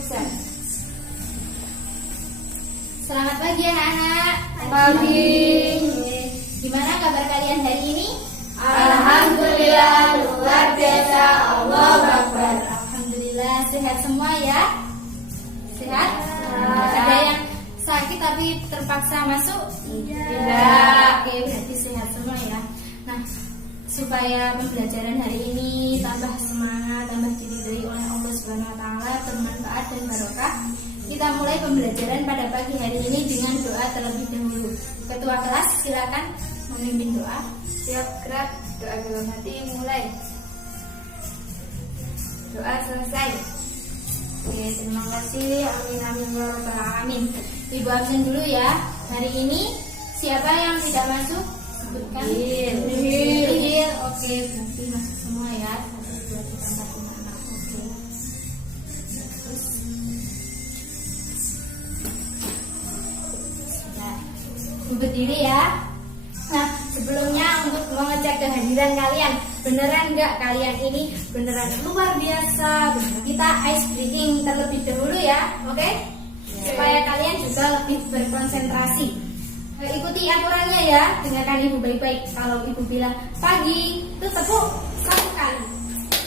sukses. Selamat pagi anak-anak. Pagi. Gimana kabar kalian hari ini? Alhamdulillah luar biasa. Allahu Akbar. Alhamdulillah sehat semua ya. Sehat? Ada yang sakit tapi terpaksa masuk? Tidak. Oke, berarti sehat semua ya. Nah, supaya pembelajaran hari ini tambah semangat, tambah diridhoi oleh Allah Subhanahu wa taala, bermanfaat dan barokah, kita mulai pembelajaran pada pagi hari ini dengan doa terlebih dahulu. Ketua kelas silakan memimpin doa. Siap gerak, doa dalam hati mulai. Doa selesai. Oke, terima kasih. Amin amin ya rabbal alamin. Ibu absen dulu ya. Hari ini siapa yang tidak masuk? Sebutkan. Nihil. Oke, berarti masuk semua ya. 1, 2, 3, 4, 5, 6. Oke. Terus. Sudah. Berdiri ya. Nah, sebelumnya untuk mengecek kehadiran kalian, beneran nggak kalian ini beneran luar biasa? Beneran kita ice breaking terlebih dahulu ya, oke? Supaya kalian juga lebih berkonsentrasi. Ikuti aturannya ya, dengarkan ibu baik-baik. Kalau ibu bilang pagi, itu tepuk 1 kali.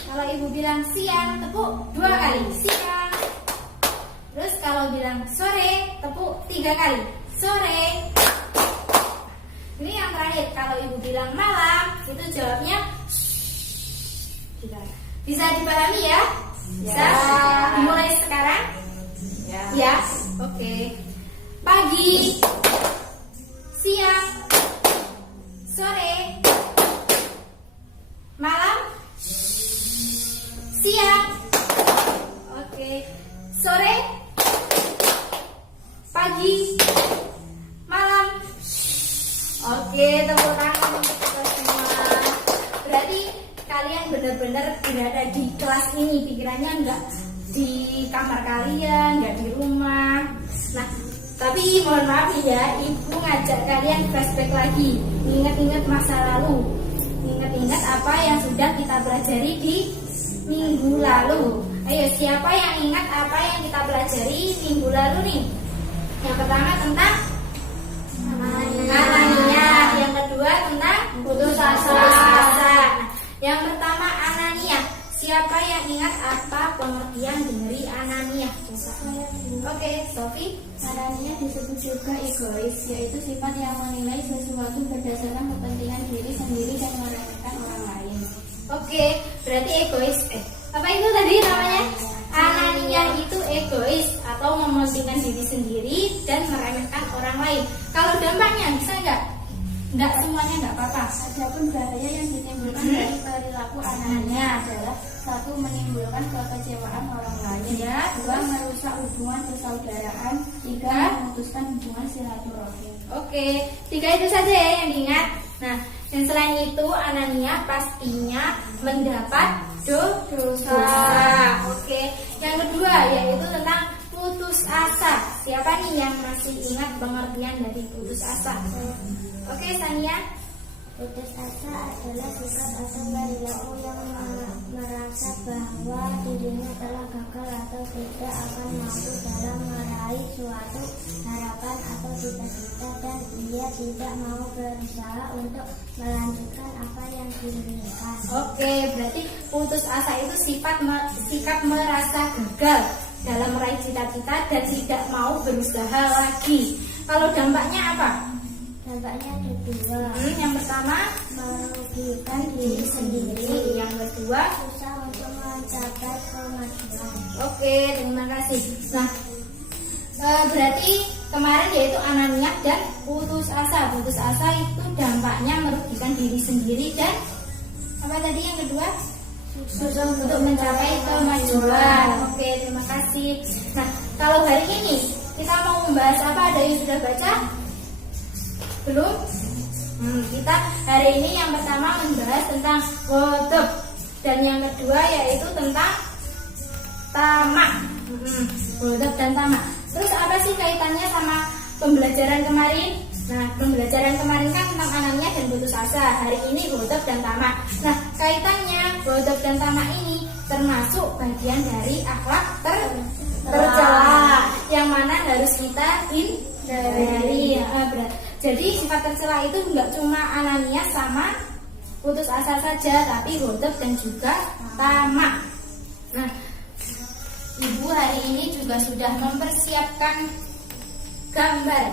Kalau ibu bilang siang, tepuk 2 kali. Siang. Terus kalau bilang sore, tepuk 3 kali. Sore. Ini yang terakhir, kalau ibu bilang malam, itu jawabnya bisa dipahami ya? Bisa? Dimulai sekarang? Ya. Oke. Pagi, siang, sore, malam, siang. Oke. Sore, pagi, malam. Oke, tepuk tangan untuk kita semua. Berarti kalian benar-benar berada di kelas ini, pikirannya enggak di kamar kalian, enggak di rumah. Nah, tapi mohon maaf ya, ibu ngajak kalian flashback lagi, ingat-ingat masa lalu, ingat-ingat apa yang sudah kita pelajari di minggu lalu. Ayo, siapa yang ingat apa yang kita pelajari minggu lalu nih? Yang pertama tentang Anania, yang kedua tentang putus asa. Nah, yang pertama Anania. Siapa yang ingat apa pengertian dari Anania? Oke, Sofi. Anania disebut juga egois, yaitu sifat yang menilai sesuatu berdasarkan kepentingan diri sendiri dan meremehkan orang lain. Oke, berarti egois. Apa itu tadi namanya? Anania itu egois atau mementingkan diri sendiri dan meremehkan orang lain. Kalau dampaknya bisa nggak? Nggak semuanya nggak apa-apa. Adapun bahaya yang ditimbulkan dari perilaku Anania adalah 1. Menimbulkan kekecewaan orang lain, Ya, 2. Merusak hubungan persaudaraan, 3. Memutuskan hubungan silaturahim. Oke, 3 itu saja ya yang diingat. Nah, yang selain itu Anania pastinya mendapat dosa. Oke, yang kedua yaitu tentang putus asa. Siapa nih yang masih ingat pengertian dari putus asa? Oke, Sania. Putus asa adalah sikap atau perilaku yang merasa bahwa dirinya telah gagal atau tidak akan mampu dalam meraih suatu harapan atau cita-cita, dan ia tidak mau berusaha untuk melanjutkan apa yang diinginkan. Oke, berarti putus asa itu sikap merasa gagal dalam meraih cita-cita dan tidak mau berusaha lagi. Kalau dampaknya apa? Dampaknya ada 2. Yang pertama Merugikan diri sendiri. Yang kedua, Susah untuk mencapai kemajuan. oke, terima kasih. Nah, berarti kemarin yaitu Anania dan putus asa. Putus asa itu dampaknya merugikan diri sendiri dan apa tadi yang kedua? Susah untuk mencapai kemajuan. Oke, terima kasih. Nah, kalau hari ini kita mau membahas apa? Ada yang sudah baca? Belum? Kita hari ini yang pertama membahas tentang ghadab dan yang kedua yaitu tentang tamak. Ghadab dan tamak. Terus apa sih kaitannya sama pembelajaran kemarin? Nah, pembelajaran kemarin kan tentang Anania dan putus asa. Hari ini ghadab dan tamak. Nah, kaitannya ghadab dan tamak ini termasuk bagian dari akhlak tercela. dari jadi sifat tercela itu enggak cuma ananias sama putus asa saja, tapi ghadab dan juga tamak. Nah, Ibu hari ini juga sudah mempersiapkan gambar.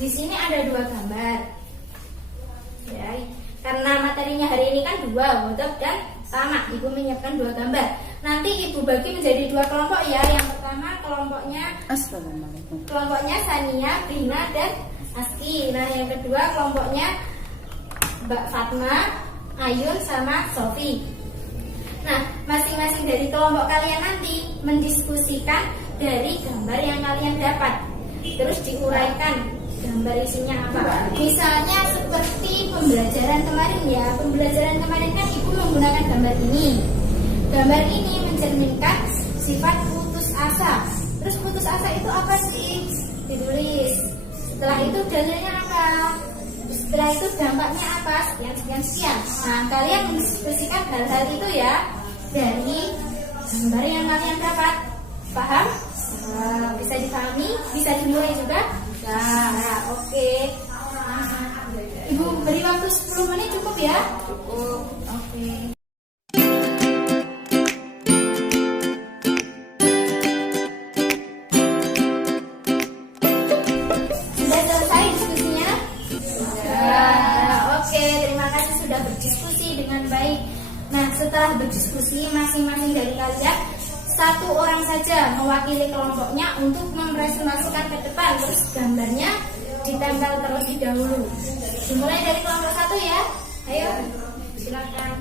Di sini ada 2 gambar. Ya, karena materinya hari ini kan 2, ghadab dan tamak. Ibu menyiapkan 2 gambar. Nanti Ibu bagi menjadi 2 kelompok ya. Yang pertama kelompoknya Sania, Brina dan Aski. Nah, yang kedua kelompoknya Mbak Fatma, Ayun sama Sofi. Nah, masing-masing dari kelompok kalian nanti mendiskusikan dari gambar yang kalian dapat. Terus diuraikan gambar isinya apa. Misalnya seperti pembelajaran kemarin ya. Pembelajaran kemarin kan Ibu menggunakan gambar ini. Gambar ini mencerminkan sifat putus asa. Terus putus asa itu apa sih? Ditulis. Setelah itu dalilnya apa? Setelah itu dampaknya apa? Sekian. Nah, kalian mendiskusikan hal-hal itu ya dari gambar yang kalian dapat. Paham? Bisa dipahami? Bisa dimulai juga? Nah, oke. Ibu beri waktu 10 menit cukup ya? Cukup. Oke. Sudah selesai diskusinya? Sudah. Oke, terima kasih sudah berdiskusi dengan baik. Nah, setelah berdiskusi masing-masing dari kalian 1 orang saja mewakili kelompoknya untuk mempresentasikan ke depan. Terus gambarnya ditempel terlebih dahulu. Dimulai dari kelompok 1 ya. Ayo, silakan.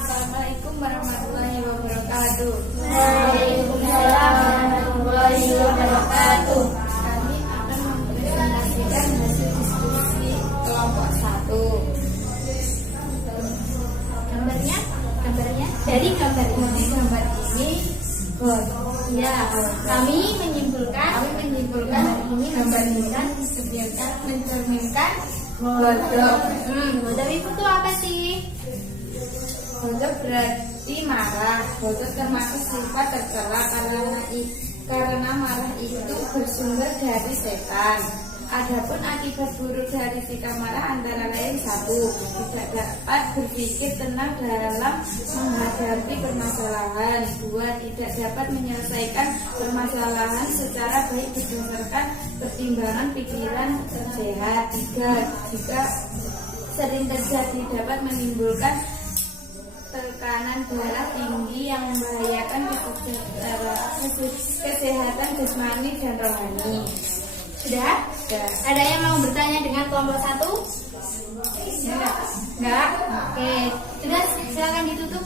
Assalamualaikum warahmatullahi wabarakatuh. Waalaikumsalam warahmatullahi wabarakatuh. Kami akan mempresentasikan hasil diskusi kelompok 1. Gambarnya dari gambar ini. Ya, kami menyimpulkan gambar ini kan mencerminkan ghadab. Ghadab itu apa sih? Ghadab berarti marah. Ghadab termasuk sifat tercela karena marah itu bersumber dari setan. Adapun akibat buruk dari sikap marah antara lain 1. Tidak dapat berpikir tenang dalam menghadapi permasalahan. 2. Tidak dapat menyelesaikan permasalahan secara baik berdasarkan pertimbangan pikiran sehat. 3. Jika sering terjadi dapat menimbulkan tekanan darah tinggi yang membahayakan kesehatan jasmani dan rohani. Sudah? Ada yang mau bertanya dengan kelompok 1? Enggak? Oke. Sudah, silakan ditutup.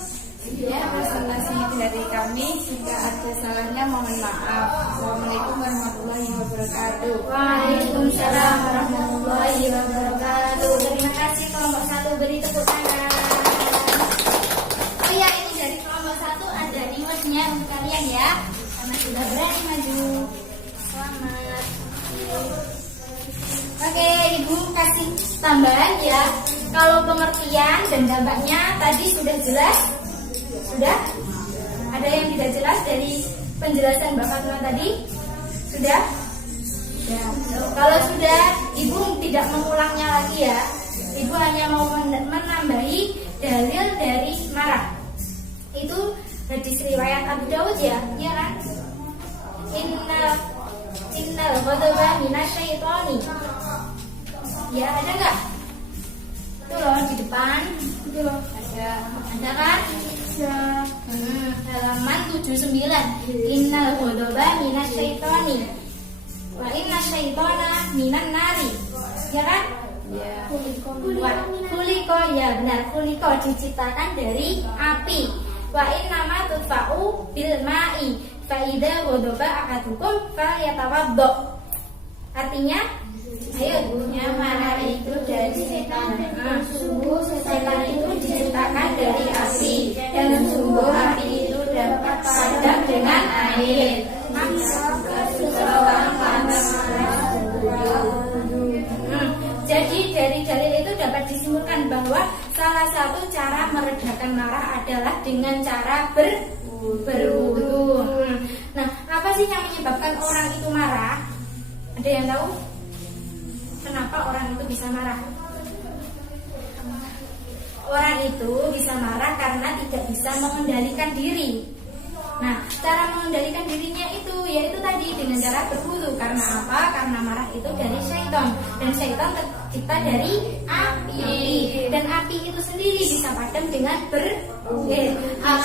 Ya, presentasi dari kami. Jika ada salahnya mohon maaf. Assalamualaikum warahmatullahi wabarakatuh. Waalaikumsalam warahmatullahi wabarakatuh. Terima kasih kelompok 1, beri tepuk tangan. Oh ya, ini dari kelompok 1 ada rewardnya untuk kalian ya. Karena sudah berani maju. Selamat. Oke, Ibu kasih tambahan ya. Kalau pengertian dan dampaknya tadi sudah jelas? Sudah? Ada yang tidak jelas dari penjelasan Mbak Fatma tadi? Sudah? Ya. Kalau sudah, Ibu tidak mengulangnya lagi ya. Ibu hanya mau menambahi dalil dari marah. Itu hadis riwayat Abu Dawud ya, iya kan? Innal ghadaba minasyaitoni. Ya, ada nggak? Itu loh di depan. Itu loh. Ada kan? Ada. Halaman 79. Innal ghadaba minasyaitoni. Wa inna syaitona minan nari. Ya kan? Ya. Kuliko ya benar. Kuliko diciptakan dari api. Wa inna ma tudfa'u bil ma'i. Fa'idha ghadaba akadukum falyatawaddo. Artinya, ayo bunyinya marah itu dari setan. Sungguh setan itu diciptakan dari api, dan sungguh api itu dapat padam dengan air. air. Jadi dari dalil itu dapat disimpulkan bahwa salah satu cara meredakan marah adalah dengan cara berwudu. Nah, apa sih yang menyebabkan orang itu marah? Ada yang tahu? Kenapa orang itu bisa marah? Orang itu bisa marah karena tidak bisa mengendalikan diri. Nah, cara mengendalikan dirinya itu yaitu tadi dengan cara berwudu. Karena apa? Karena marah itu dari syaitan, dan syaitan tercipta dari api. Dan api itu sendiri bisa padam dengan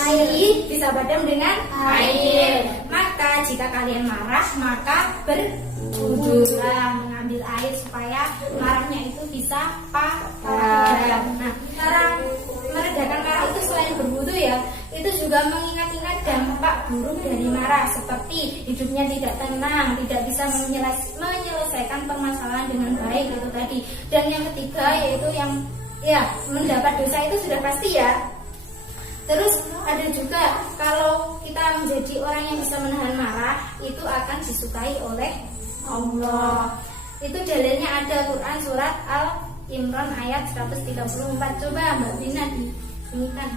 air, bisa padam dengan air. Maka jika kalian marah, maka berwudulah, mengambil air supaya marahnya itu bisa padam. Nah, cara meredakan marah itu selain berwudu ya, itu juga mengingat-ingat dampak buruk dari marah, seperti hidupnya tidak tenang, tidak bisa menyelesaikan permasalahan dengan baik itu tadi. Dan yang ketiga yaitu yang mendapat dosa itu sudah pasti ya. Terus ada juga kalau kita menjadi orang yang bisa menahan marah, itu akan disukai oleh Allah. Itu dalilnya ada Quran surat Al-Imran ayat 134. Coba Mbak Bina diinginkan.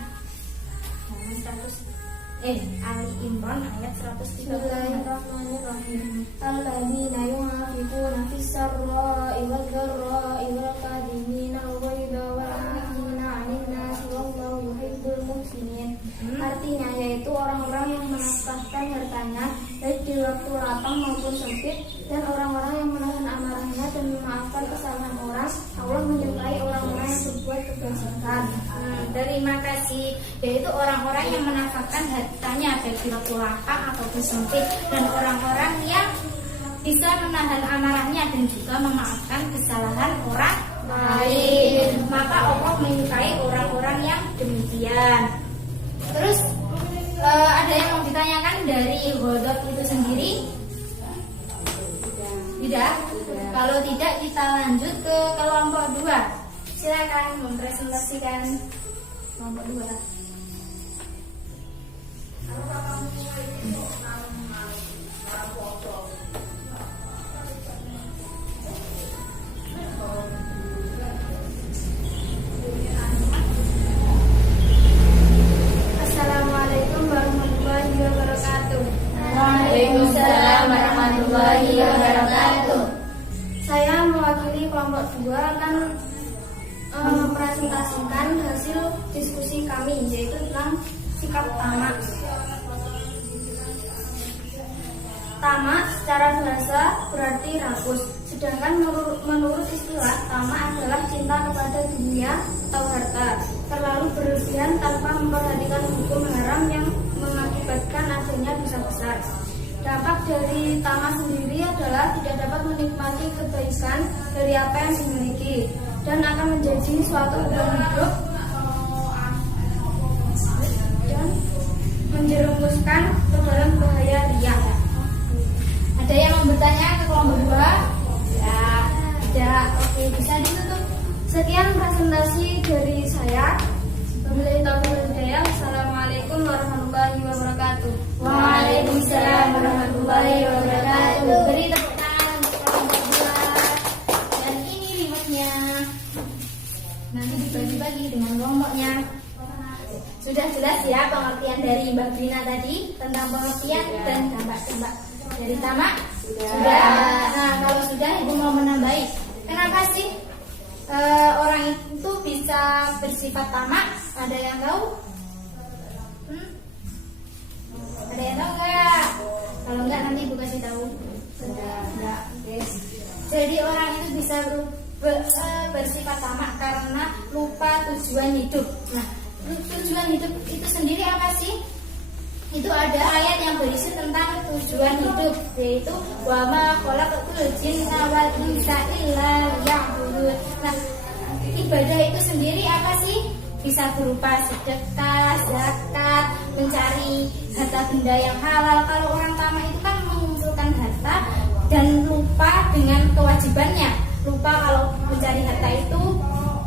Ali Imran ayat 134. Bismillahirrahmanirrahim. Alladzina yunfiquna fis sarra'i wal dharra'i wal kadhimina al-ghayza wal 'afina 'anil nasi wallahu yuhibbul muhsinin. Artinya yaitu orang-orang yang menafkahkan hartanya baik di waktu lapang maupun sempit, dan orang-orang yang menahan amarahnya dan memaafkan kesalahan orang. Allah menyukai orang-orang yang berbuat kebajikan. Terima kasih. Yaitu orang-orang yang menafkahkan hartanya baik di waktu lapang ataupun sempit, dan orang-orang yang bisa menahan amarahnya dan juga memaafkan kesalahan orang lain. Maka Allah menyukai orang-orang yang demikian. Terus ada yang mau ditanyakan dari ghadab itu sendiri? Tidak? Kalau tidak, kita lanjut ke kelompok 2. Silakan mempresentasikan kelompok 2. Assalamualaikum warahmatullahi wabarakatuh. Waalaikumsalam warahmatullahi wabarakatuh. Saya mewakili kelompok 2 akan mempresentasikan hasil diskusi kami, yaitu tentang sikap tamak. Tamak secara bahasa berarti rakus, sedangkan menurut istilah tamak adalah cinta kepada dunia atau harta, terlalu berlebihan tanpa memperhatikan hukum haram yang mengakibatkan adanya dosa besar. Dampak dari tamak sendiri adalah tidak dapat menikmati kebaikan dari apa yang dimiliki, dan akan menjadi suatu beban hidup dan menjerumuskan ke dalam bahaya riya. Ada yang mau bertanya ke kelompok 2? Ya, tidak. Oke, bisa ditutup. Sekian presentasi dari saya. Wabillahi taufiq wal hidayah. Assalamualaikum warahmatullahi wabarakatuh. Waalaikumsalam warahmatullahi wabarakatuh. Beri tepuk tangan untuk kelompok 2. Dan ini remote-nya. Nanti dibagi-bagi dengan kelompoknya. Sudah jelas ya pengertian dari Mbak Bina tadi tentang pengertian dan dampak-dampak dari tamak? Sudah. Nah, kalau sudah, Ibu mau menambahi. Kenapa sih orang itu bisa bersifat tamak? Ada yang tahu? Ada yang tahu nggak? Kalau nggak, nanti Ibu kasih tahu. Enggak. Yes. Jadi orang itu bisa bersifat tamak karena lupa tujuan hidup. Nah, tujuan hidup itu sendiri apa sih? Itu ada ayat yang berisi tentang tujuan hidup, yaitu wa ma khalaqatul jinna wal insa illa liya'budun. Nah, ibadah itu sendiri apa sih? Bisa berupa sedekah, zakat, mencari harta benda yang halal. Kalau orang tamak itu kan mengumpulkan harta dan lupa dengan kewajibannya. Lupa kalau mencari harta itu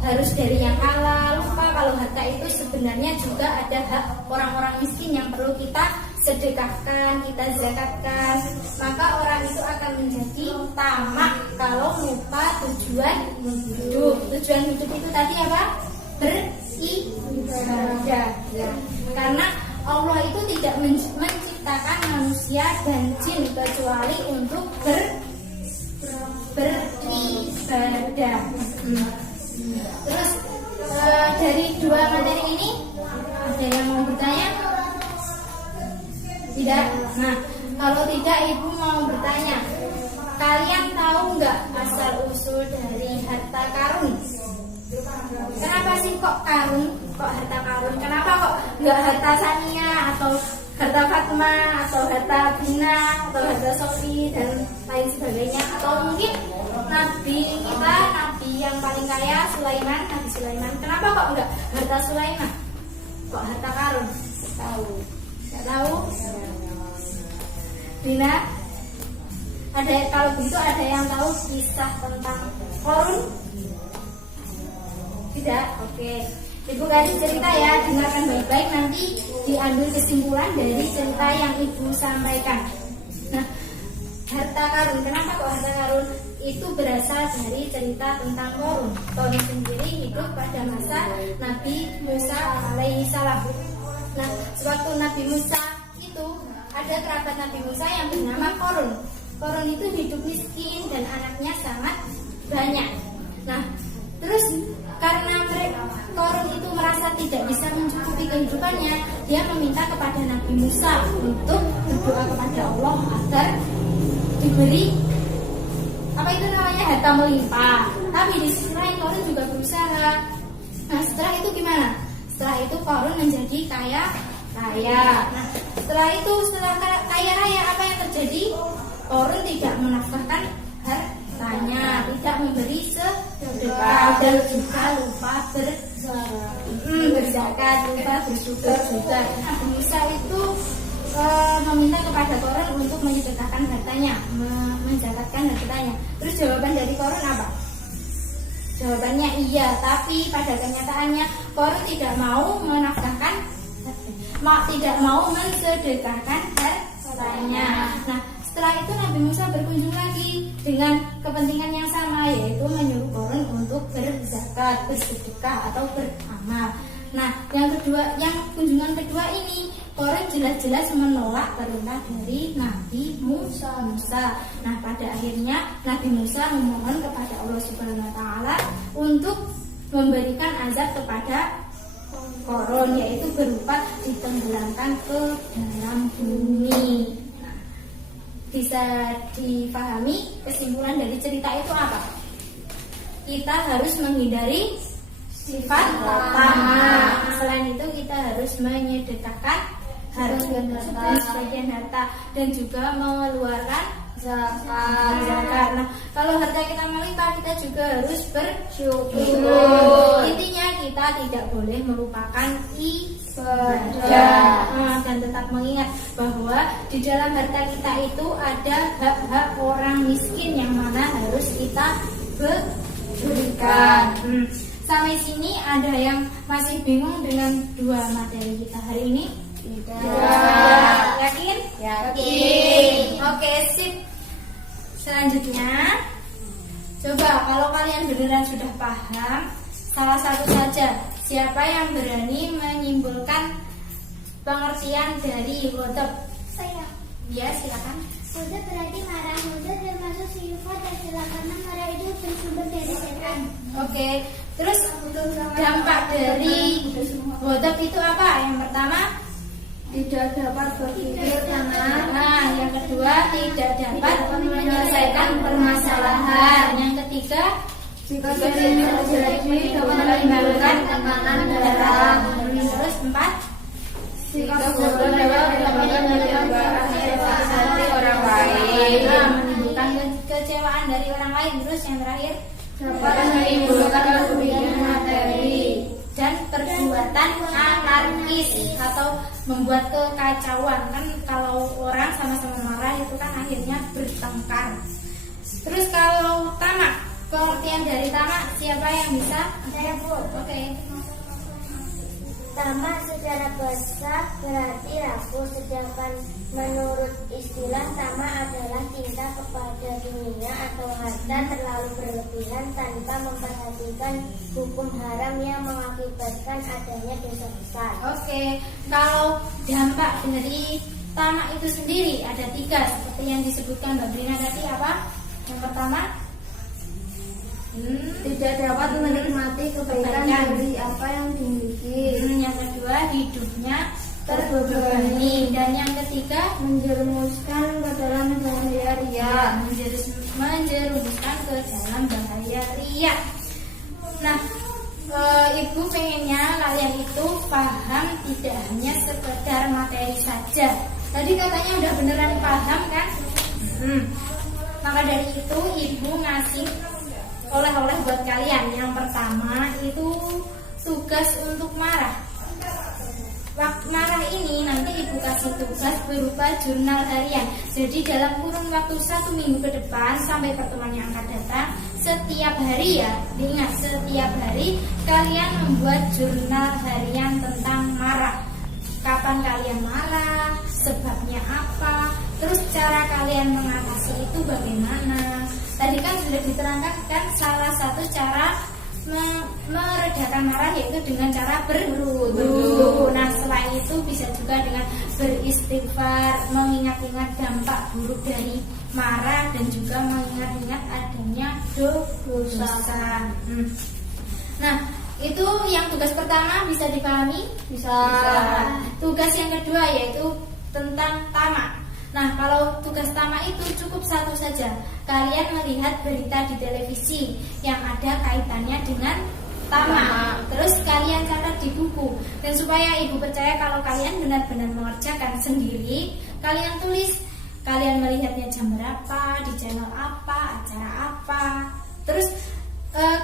harus dari yang halal. Lupa kalau harta itu sebenarnya juga ada hak orang-orang miskin yang perlu kita sedekahkan, kita zakatkan, maka orang itu akan menjadi tamak kalau lupa tujuan hidup. Tujuan hidup itu tadi apa? Beribadah. Ya. Karena Allah itu tidak menciptakan manusia dan jin kecuali untuk beribadah. Terus dari dua materi ini ada yang mau bertanya? Tidak? Nah, kalau tidak ibu mau bertanya, kalian tahu nggak asal usul dari harta karun? Kenapa sih kok karun? Kok harta karun? Kenapa kok nggak harta Sania atau harta Fatma atau harta Bina atau harta Sofi dan lain sebagainya? Atau mungkin nabi kita, nabi yang paling kaya Sulaiman, Nabi Sulaiman. Kenapa kok nggak harta Sulaiman? Kok harta karun? Tahu? Nggak tahu? Bina? Ada, kalau begitu ada yang tahu kisah tentang Korun? Tidak? Oke. Ibu kasih cerita ya, dengarkan baik-baik, nanti diambil kesimpulan dari cerita yang ibu sampaikan. Nah, harta karun, kenapa kok harta karun? Itu berasal dari cerita tentang Korun. Korun sendiri hidup pada masa Nabi Musa alaihissalam. Nah, sewaktu Nabi Musa itu ada kerabat Nabi Musa yang bernama Korun. Korun itu hidup miskin dan anaknya sangat banyak. Nah, terus karena Korun itu merasa tidak bisa mencukupi kehidupannya, dia meminta kepada Nabi Musa untuk berdoa kepada Allah agar diberi apa itu namanya harta melimpah. Tapi di sisi lain Korun juga berusaha. Nah, setelah itu gimana? Setelah itu Korun menjadi kaya raya. Nah, setelah kaya raya apa yang terjadi? Korun tidak menafkahkan hartanya, tidak memberi sedekah dan juga lupa berzakat, lupa bersyukur juga. Nabi Musa itu meminta kepada Korun untuk menyedekahkan hartanya, menzakatkan hartanya. Terus jawaban dari Korun apa? Jawabannya iya, tapi pada kenyataannya Korun tidak mau menafkahkan, tidak mau mensedekahkan hartanya. Nah, setelah itu Nabi Musa berkunjung lagi dengan kepentingan yang sama, yaitu menyuruh Korun untuk berzakat, bersedekah atau beramal. Nah, yang kunjungan kedua ini Korun jelas-jelas menolak perintah dari Nabi Musa. Nah, pada akhirnya Nabi Musa memohon kepada Allah Subhanahu wa taala untuk memberikan azab kepada Korun, yaitu berupa ditenggelamkan ke dalam bumi. Nah, bisa dipahami kesimpulan dari cerita itu apa? Kita harus menghindari sifat tamak. Selain itu kita harus menyedekahkan sebagian harta dan juga mengeluarkan zakat. Nah, kalau harta kita melimpah, kita juga harus bersyukur. Intinya kita tidak boleh melupakan ibadah dan tetap mengingat bahwa di dalam harta kita itu ada hak-hak orang miskin yang mana harus kita berikan. Sampai sini ada yang masih bingung dengan dua materi kita hari ini? Tidak. Yakin? Yakin. Oke, sip. Selanjutnya, coba kalau kalian beneran sudah paham, salah satu saja, siapa yang berani menyimpulkan pengertian dari ghadab? Saya. Ya, silakan. Ghadab berarti marah. Ghadab termasuk sifat tercela karena marah itu bersumber dari setan. Oke, terus dampak dari ghadab itu apa? Yang pertama, tidak dapat berpikir tenang. Nah, yang kedua, tidak dapat menyelesaikan permasalahan. Yang ketiga, jika terjadi dapat menimbulkan tekanan darah. Terus 4, sikap bodoh dapat menimbulkan hati orang lain. Nah, menimbulkan kekecewaan dari orang lain. Terus yang terakhir, dapat menimbulkan kerugian materi dan perbuatan anarkis atau membuat kekacauan. Kan kalau orang sama-sama marah itu kan akhirnya bertengkar. Terus kalau tamak, pengertian dari tamak siapa yang bisa? Saya, Bu. Oke. Tamak secara besar berarti rapuh, sedangkan menurut istilah tamak adalah cinta kepada dunia atau harta terlalu berlebihan tanpa memperhatikan hukum haram yang mengakibatkan adanya dosa besar. Oke, kalau dampak dari tamak itu sendiri ada 3 seperti yang disebutkan Mbak Brina tadi. Apa? Yang pertama, Tidak dapat menikmati kebaikan dari apa yang dimiliki. yang kedua, hidupnya terbebani, dan yang ketiga, Menjerumuskan ke dalam bahaya ria. menjerumuskan ke dalam bahaya ria. Nah, Ibu pengennya kalian itu paham tidak hanya sekedar materi saja. Tadi katanya udah beneran paham kan? Maka dari itu Ibu ngasih oleh-oleh buat kalian. Yang pertama itu tugas untuk marah. Waktu marah ini nanti Ibu kasih tugas berupa jurnal harian. Jadi dalam kurun waktu 1 minggu ke depan sampai pertemuan yang akan datang, setiap hari ya, diingat setiap hari kalian membuat jurnal harian tentang marah. Kapan kalian marah, sebabnya apa, terus cara kalian mengatasi itu bagaimana. Tadi kan sudah diterangkan kan salah satu cara meredakan marah yaitu dengan cara berwudu. Nah, selain itu bisa juga dengan beristighfar, mengingat-ingat dampak buruk dari marah dan juga mengingat-ingat adanya dosa. Nah, itu yang tugas pertama bisa dipahami? Bisa. Tugas yang kedua yaitu tentang tamak. Nah, kalau tugas tamak itu cukup 1 saja. Kalian melihat berita di televisi yang ada kaitannya dengan tamak. Terus kalian catat di buku. Dan supaya Ibu percaya kalau kalian benar-benar mengerjakan sendiri, kalian tulis kalian melihatnya jam berapa, di channel apa, acara apa. Terus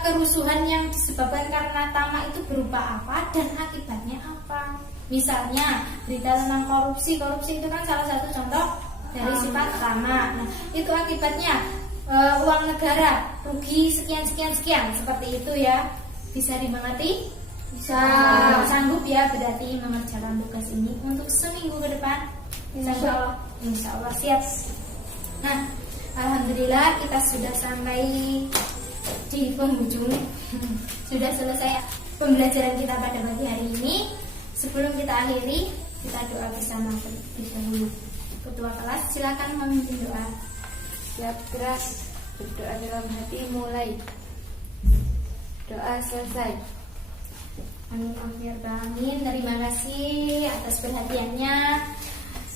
kerusuhan yang disebabkan karena tamak itu berupa apa dan akibatnya apa. Misalnya berita tentang korupsi itu kan salah satu contoh dari sifat tamak. Nah, itu akibatnya uang negara rugi sekian seperti itu ya. Bisa dimengerti? Bisa. Sanggup ya berarti mengerjakan tugas ini untuk seminggu ke depan? Insya Allah siap. Nah, alhamdulillah kita sudah sampai di penghujung. Sudah selesai pembelajaran kita pada pagi hari ini. Sebelum kita akhiri, kita doa bersama terlebih dahulu. Ketua kelas silakan memimpin doa. Siap gerak, berdoa dalam hati mulai. Doa selesai. Amin. Terima kasih atas perhatiannya.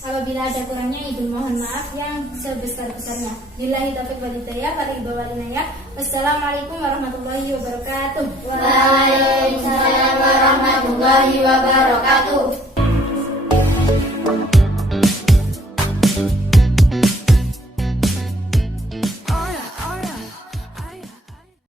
Apabila ada kurangnya Ibu mohon maaf yang sebesar-besarnya. Billahi taufiq wal hidayah, wassalamualaikum warahmatullahi wabarakatuh. Waalaikumsalam warahmatullahi wabarakatuh.